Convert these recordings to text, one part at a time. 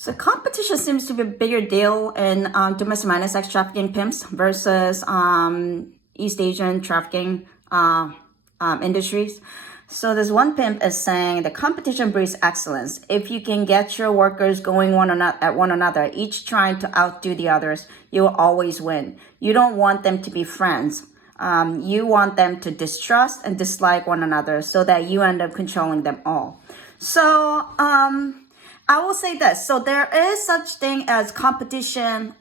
So competition seems to be a bigger deal in domestic minor sex trafficking pimps versus East Asian trafficking industries. So this one pimp is saying the competition breeds excellence. If you can get your workers going at one another, each trying to outdo the others, you will always win. You don't want them to be friends. You want them to distrust and dislike one another so that you end up controlling them all. So I will say this. So there is such thing as competition,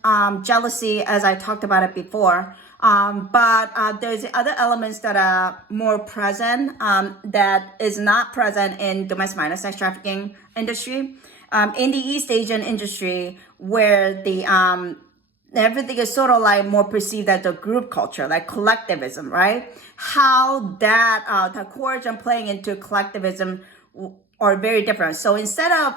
jealousy, as I talked about it before. But there's other elements that are more present that is not present in domestic minor sex trafficking industry. In the East Asian industry, where the everything is sort of like more perceived as a group culture, like collectivism, right? How that the coercion playing into collectivism are very different. So instead of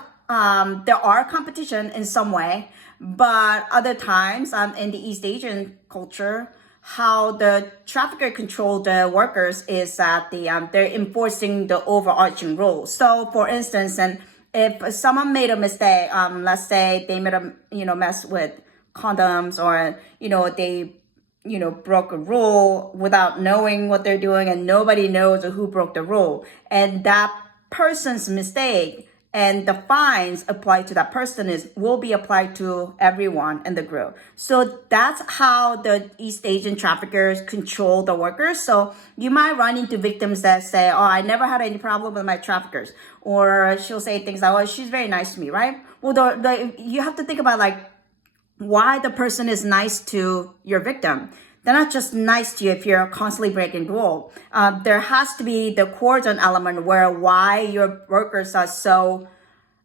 there are competition in some way, but other times in the East Asian culture, how the trafficker control the workers is that they're enforcing the overarching rules. So for instance, and if someone made a mistake, let's say they made a mess with condoms, or they broke a rule without knowing what they're doing, and nobody knows who broke the rule, and that person's mistake and the fines applied to that person will be applied to everyone in the group. So that's how the East Asian traffickers control the workers. So you might run into victims that say, oh, I never had any problem with my traffickers. Or she'll say things like, oh, she's very nice to me, right? Well, you have to think about like why the person is nice to your victim. They're not just nice to you if you're constantly breaking the rule. There has to be the coercion element where why your workers are so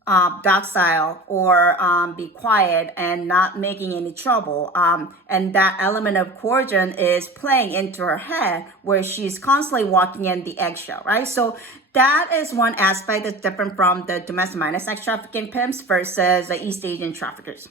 docile or be quiet and not making any trouble. And that element of coercion is playing into her head where she's constantly walking in the eggshell, right? So that is one aspect that's different from the domestic minor sex trafficking pimps versus the East Asian traffickers.